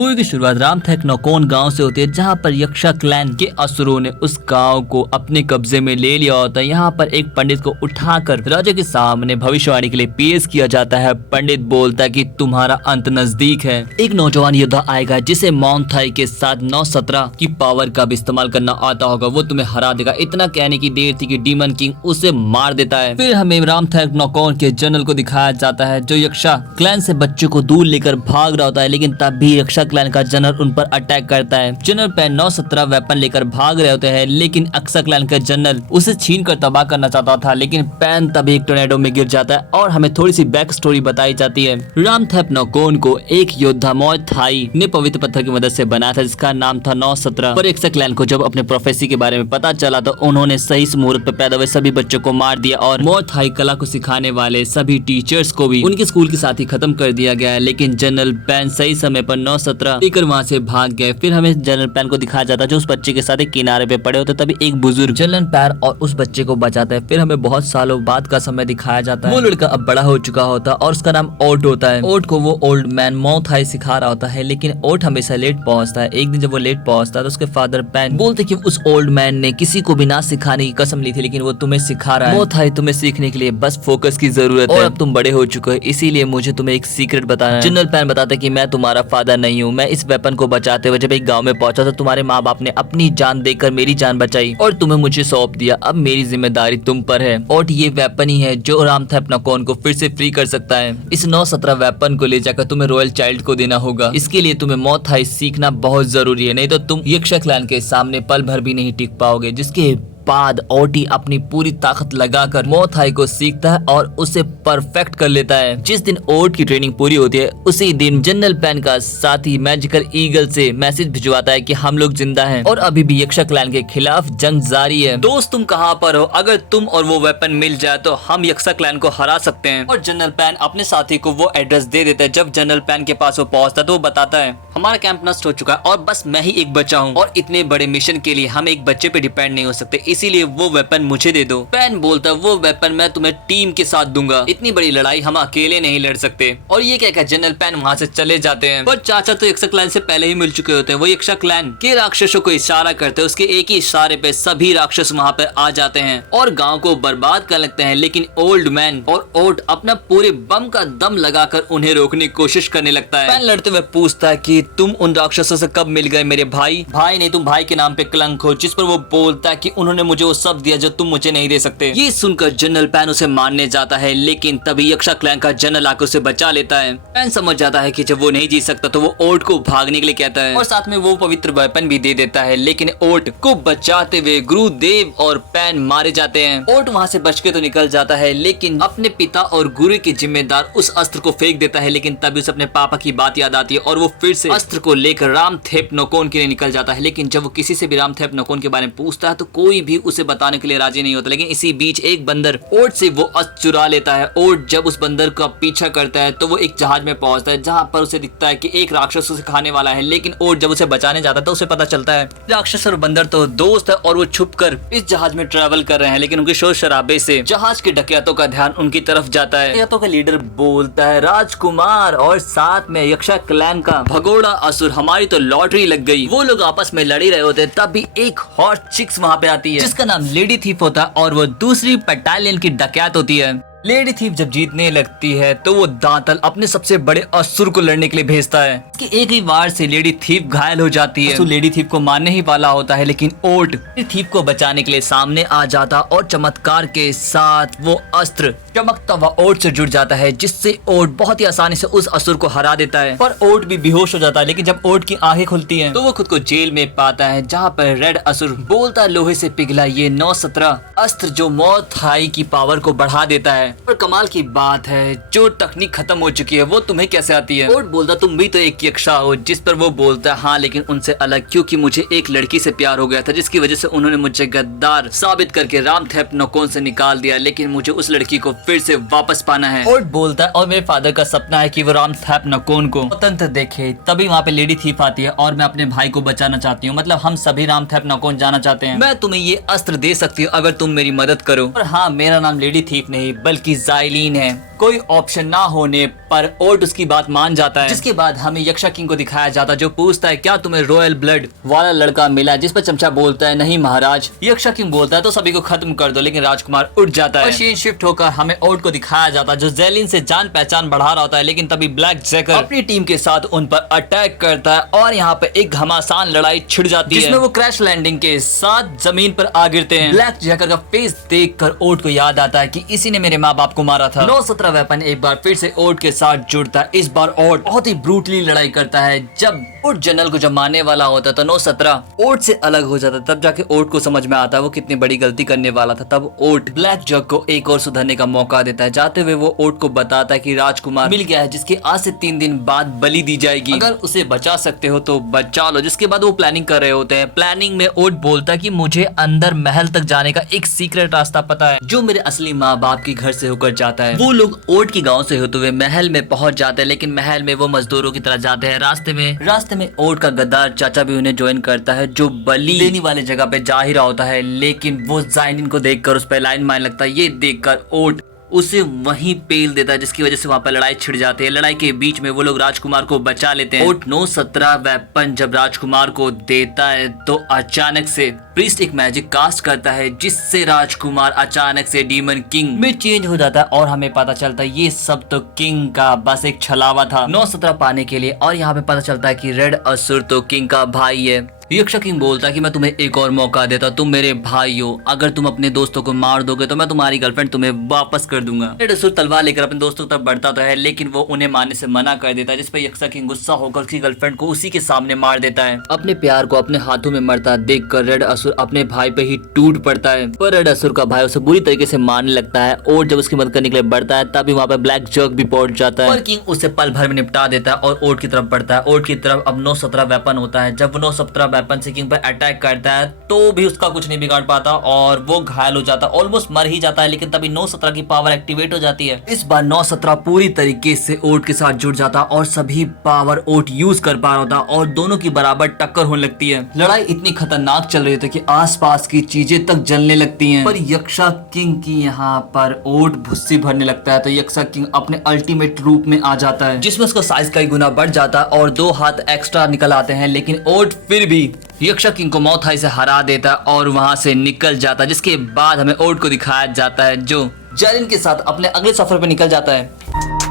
Movie की शुरुआत रामथेक नौकोन गांव से होती है, जहां पर यक्षा क्लैन के असुरों ने उस गांव को अपने कब्जे में ले लिया होता है। यहाँ पर एक पंडित को उठाकर राजा के सामने भविष्यवाणी के लिए पेश किया जाता है। पंडित बोलता है कि तुम्हारा अंत नजदीक है। एक नौजवान योद्धा आएगा जिसे मॉन्थाई के साथ 9-17 की पावर का भी इस्तेमाल करना आता होगा, वो तुम्हें हरा देगा। इतना कहने की देर थी कि डीमन किंग उसे मार देता है। फिर हमें रामथेक नौकोन के जनरल को दिखाया जाता है जो यक्षा क्लैन से बच्चे को दूर लेकर भाग रहा होता है, लेकिन तब भी यक्षा क्लैन का जनरल उन पर अटैक करता है। जनरल पैन 9-17 वेपन लेकर भाग रहे होते हैं, लेकिन यक्षा क्लैन का जनरल उसे छीन कर तबाह करना चाहता था, लेकिन पैन तभी एक टोर्नेडो में गिर जाता है और हमें थोड़ी सी बैक स्टोरी बताई जाती है। रामथेप नौकोन को एक योद्धा मॉथाई ने पवित्र पत्थर की मदद से बनाया था, जिसका नाम था 9-17। पर यक्षा क्लैन को जब अपने प्रोफेसी के बारे में पता चला तो उन्होंने सही मुहूर्त पर पैदा हुए सभी बच्चों को मार दिया और मॉथाई कला को सिखाने वाले सभी टीचर्स को भी उनके स्कूल के साथ ही खत्म कर दिया गया है। लेकिन जनरल पैन सही समय पर 9-17 लेकर वहाँ से भाग गए। फिर हमें जनरल पैन को दिखाया जाता है जो उस बच्चे के साथ एक किनारे पे पड़े होते, तभी एक बुजुर्ग जनरल पैन और उस बच्चे को बचाता है। फिर हमें बहुत सालों बाद का समय दिखाया जाता है। वो लड़का अब बड़ा हो चुका होता है और उसका नाम ओट होता है। ओट को वो ओल्ड मैन मॉथाई सिखा रहा होता है, लेकिन ओट हमेशा लेट पहुंचता है। एक दिन जब वो लेट पहुंचता है तो उसके फादर पैन बोलते कि उस ओल्ड मैन ने किसी को भी ना सिखाने की कसम ली थी, लेकिन वो तुम्हें सिखा रहा है। मॉथाई तुम्हें सीखने के लिए बस फोकस की जरूरत है और अब तुम बड़े हो चुके हो, इसीलिए मुझे तुम्हें एक सीक्रेट बताना है। जनरल पैन बताता है कि मैं तुम्हारा फादर नहीं हूँ। मैं इस वेपन को बचाते हुए जब एक गांव में पहुंचा तो तुम्हारे माँ बाप ने अपनी जान देकर मेरी जान बचाई और तुम्हें मुझे सौंप दिया। अब मेरी जिम्मेदारी तुम पर है और ये वेपन ही है जो रामथेप नौकोन को फिर से फ्री कर सकता है। इस 9-17 वेपन को ले जाकर तुम्हें रॉयल चाइल्ड को देना होगा। इसके लिए तुम्हें मॉथाई सीखना बहुत जरूरी है, नहीं तो तुम यक्षा क्लैन के सामने पल भर भी नहीं टिक पाओगे। जिसके बाद ओटी अपनी पूरी ताकत लगाकर मॉथाई को सीखता है और उसे परफेक्ट कर लेता है। जिस दिन ओट की ट्रेनिंग पूरी होती है उसी दिन जनरल पैन का साथी मैजिकल ईगल से मैसेज भिजवाता है कि हम लोग जिंदा हैं और अभी भी यक्षा क्लैन के खिलाफ जंग जारी है। दोस्त तुम कहाँ पर हो? अगर तुम और वो वेपन मिल जाए तो हम यक्षा क्लैन को हरा सकते हैं। और जनरल पैन अपने साथी को वो एड्रेस दे देता है। जब जनरल पैन के पास वो पहुंचता है तो वो बताता है हमारा कैंप नष्ट हो चुका है और बस मैं ही एक बचा हूँ और इतने बड़े मिशन के लिए हम एक बच्चे पे डिपेंड नहीं हो सकते, इसीलिए वो वेपन मुझे दे दो। पैन बोलता वो वेपन मैं तुम्हें टीम के साथ दूंगा, इतनी बड़ी लड़ाई हम अकेले नहीं लड़ सकते। और ये कहकर जनरल पैन वहाँ से चले जाते हैं। पर चाचा तो यक्षा क्लैन से पहले ही मिल चुके होते हैं। वो यक्षा क्लैन के राक्षसों को इशारा करते हैं, उसके एक ही इशारे पे सभी राक्षस वहाँ पे आ जाते हैं और गाँव को बर्बाद कर लगते हैं। लेकिन ओल्ड मैन और ओट अपना पूरे बम का दम लगाकर उन्हें रोकने की कोशिश करने लगता है। पैन लड़ते हुए पूछता है कि तुम उन राक्षसों से कब मिल गए मेरे भाई? भाई नहीं, तुम भाई के नाम पे कलंक हो। जिस पर वो बोलता है कि उन्होंने मुझे वो सब दिया जो तुम मुझे नहीं दे सकते। ये सुनकर जनरल पैन उसे मारने जाता है, लेकिन तभी यक्षा क्लैन का जनरल आकर उसे बचा लेता है। पैन समझ जाता है कि जब वो नहीं जीत सकता तो वो ओट को भागने के लिए कहता है और साथ में वो पवित्र वेपन भी दे देता है। लेकिन ओट को बचाते हुए गुरुदेव और पैन मारे जाते हैं। ओट वहाँ से बच के तो निकल जाता है, लेकिन अपने पिता और गुरु के जिम्मेदार उस अस्त्र को फेंक देता है। लेकिन तभी उसे अपने पापा की बात याद आती है और वो फिर से अस्त्र को लेकर रामथेप नौकोन के लिए निकल जाता है। लेकिन जब वो किसी से भी रामथेप नौकोन के बारे में पूछता है तो कोई भी उसे बताने के लिए राजी नहीं होता। लेकिन इसी बीच एक बंदर ओट से वो अस्त्र चुरा लेता है। ओट जब उस बंदर का पीछा करता है तो वो एक जहाज में पहुंचता है, जहां पर उसे दिखता है कि एक राक्षस उसे खाने वाला है। लेकिन ओट जब उसे बचाने जाता है तो उसे पता चलता है राक्षस और बंदर तो दोस्त है और वो छुपकर इस जहाज में ट्रेवल कर रहे हैं। लेकिन उनके शोर शराबे से जहाज के डकैतों का ध्यान उनकी तरफ जाता है। डकैतों का लीडर बोलता है राजकुमार और साथ में यक्षा क्लैन का भगोड़ा असुर, हमारी तो लॉटरी लग गई। वो लोग आपस में लड़ ही रहे होते तभी एक हॉट चिक्स वहाँ पे आती है जिसका नाम लेडी थीफ होता है और वो दूसरी बटालियन की डकैत होती है। लेडी थीफ जब जीतने लगती है तो वो दांतल अपने सबसे बड़े असुर को लड़ने के लिए भेजता है। उसके एक ही वार से लेडी थीफ घायल हो जाती है। असुर लेडी थीफ को मारने ही वाला होता है, लेकिन ओट थीफ को बचाने के लिए सामने आ जाता और चमत्कार के साथ वो अस्त्र चमकता हुआ ओट से जुड़ जाता है, जिससे ओट बहुत ही आसानी से उस असुर को हरा देता है। पर ओट भी बेहोश हो जाता है। लेकिन जब ओट की आंखें खुलती हैं तो वो खुद को जेल में पाता है, जहाँ पर रेड असुर बोलता लोहे से पिघला ये 9-17 अस्त्र जो मॉथाई की पावर को बढ़ा देता है। और कमाल की बात है जो तकनीक खत्म हो चुकी है वो तुम्हें कैसे आती है? ओट बोलता तुम भी तो एक यक्षा हो। जिस पर वो बोलता हाँ, लेकिन उनसे अलग, क्योंकि मुझे एक लड़की से प्यार हो गया था जिसकी वजह से उन्होंने मुझे गद्दार साबित करके रामथेप नौकोन से निकाल दिया। लेकिन मुझे उस लड़की को फिर से वापस पाना है। ओट बोलता है और मेरे फादर का सपना है कि वो रामथेप नौकोन को स्वतंत्र देखे। तभी वहाँ पे लेडी थीफ आती है और मैं अपने भाई को बचाना चाहती हूँ, मतलब हम सभी रामथेप नौकोन जाना चाहते हैं। मैं तुम्हें ये अस्त्र दे सकती हूँ अगर तुम मेरी मदद करो। और हाँ, मेरा नाम लेडी थीफ नहीं बल्कि जाइलीन है कोई ऑप्शन ना होने पर ओट उसकी बात मान जाता है, जिसके बाद हमें यक्षा किंग को दिखाया जाता है जो पूछता है क्या तुम्हें रॉयल ब्लड वाला लड़का मिला, जिस पर चमचा बोलता है नहीं महाराज। यक्षा किंग बोलता है तो सभी को खत्म कर दो, लेकिन राजकुमार उठ जाता है और सीन शिफ्ट होकर हमें ओट को दिखाया जाता है जो जेलिन से जान पहचान बढ़ा रहा होता है, लेकिन तभी ब्लैक जैकर अपनी टीम के साथ उन पर अटैक करता है और यहाँ पे एक घमासान लड़ाई छिड़ जाती है जिसमें वो क्रैश लैंडिंग के साथ जमीन पर आ गिरते हैं। ब्लैक जैकर का फेस देखकर ओट को याद आता है कि इसी ने मेरे माँ बाप को मारा था। 9-17 वेपन एक बार फिर से ओट के साथ जुड़ता है। इस बार ओट बहुत ही ब्रूटली लड़ाई करता है। जब ओट जनरल को जब मारने वाला होता तो 9-17 ओट से अलग हो जाता, तब जाके ओट को समझ में आता है वो कितनी बड़ी गलती करने वाला था। तब ओट ब्लैक जग को एक और सुधरने का मौका देता है। जाते हुए वो ओट को बताता है कि राजकुमार मिल गया है जिसकी आज से 3 दिन बाद बलि दी जाएगी, अगर उसे बचा सकते हो तो बचा लो। जिसके बाद वो प्लानिंग कर रहे होते हैं। प्लानिंग में ओट बोलता है कि मुझे अंदर महल तक जाने का एक सीक्रेट रास्ता पता है जो मेरे असली माँ बाप के घर से होकर जाता है। वो लोग ओट के गांव से होते हुए महल में पहुंच जाते हैं, लेकिन महल में वो मजदूरों की तरह जाते हैं। रास्ते में ओट का गद्दार चाचा भी उन्हें ज्वाइन करता है जो बलि देने वाले जगह पे जा ही रहा होता है, लेकिन वो जाइनिन को देखकर उस पर लाइन मारने लगता है। ये देखकर ओट उसे वहीं पेल देता है, जिसकी वजह से वहां पर लड़ाई छिड़ जाती है। लड़ाई के बीच में वो लोग राजकुमार को बचा लेते हैं। ओट 9-17 वेपन जब राजकुमार को देता है तो अचानक से प्रीस्ट एक मैजिक कास्ट करता है जिससे राजकुमार अचानक से डीमन किंग में चेंज हो जाता है और हमें पता चलता है ये सब तो किंग का बस एक छलावा था 9-17 पाने के लिए। और यहाँ पे पता चलता है कि रेड असुर तो किंग का भाई है। यक्षा किंग बोलता है कि मैं तुम्हें एक और मौका देता, तुम मेरे भाई हो, अगर तुम अपने दोस्तों को मार दोगे तो मैं तुम्हारी गर्लफ्रेंड तुम्हें वापस कर दूंगा। रेड असुर तलवार लेकर अपने दोस्तों की तरफ बढ़ता तो है, लेकिन वो उन्हें मारने से मना कर देता है, जिस पर यक्षा किंग गुस्सा होकर उसकी गर्लफ्रेंड को उसी के सामने मार देता है। अपने प्यार को अपने हाथों में मरता देखकर रेड असुर अपने भाई पे ही टूट पड़ता है, पर रेड असुर का भाई उसे बुरी तरीके से मारने लगता है और जब उसकी मदद करने के लिए बढ़ता है तभी वहाँ पे ब्लैक जग भी पहुंच जाता है और किंग उसे पल भर में निपटा देता है और ओट की तरफ बढ़ता है। ओट की तरफ अब 9-17 वेपन होता है। जब 9-17 वेपन से किंग पर अटैक करता है तो भी उसका कुछ नहीं बिगाड़ पाता और वो घायल हो जाता है, ऑलमोस्ट मर ही जाता है, लेकिन तभी 9-17 की पावर एक्टिवेट हो जाती है। इस बार 9-17 पूरी तरीके से ओट के साथ जुड़ जाता और सभी पावर ओट यूज कर पा रहा होता और दोनों की बराबर टक्कर होने लगती है। लड़ाई इतनी खतरनाक चल रही थी कि आसपास की चीजें तक जलने लगती हैं, पर यक्षा किंग की यहाँ पर ओट भुस्सी भरने लगता है तो यक्षा किंग अपने अल्टीमेट रूप में आ जाता है जिसमें उसका साइज कई गुना बढ़ जाता है और 2 हाथ एक्स्ट्रा निकल आते हैं, लेकिन ओट फिर भी यक्षा किंग को मौत से हरा देता है और वहां से निकल जाता है। जिसके बाद हमें ओट को दिखाया जाता है जो जेलिन के साथ अपने अगले सफर पर निकल जाता है।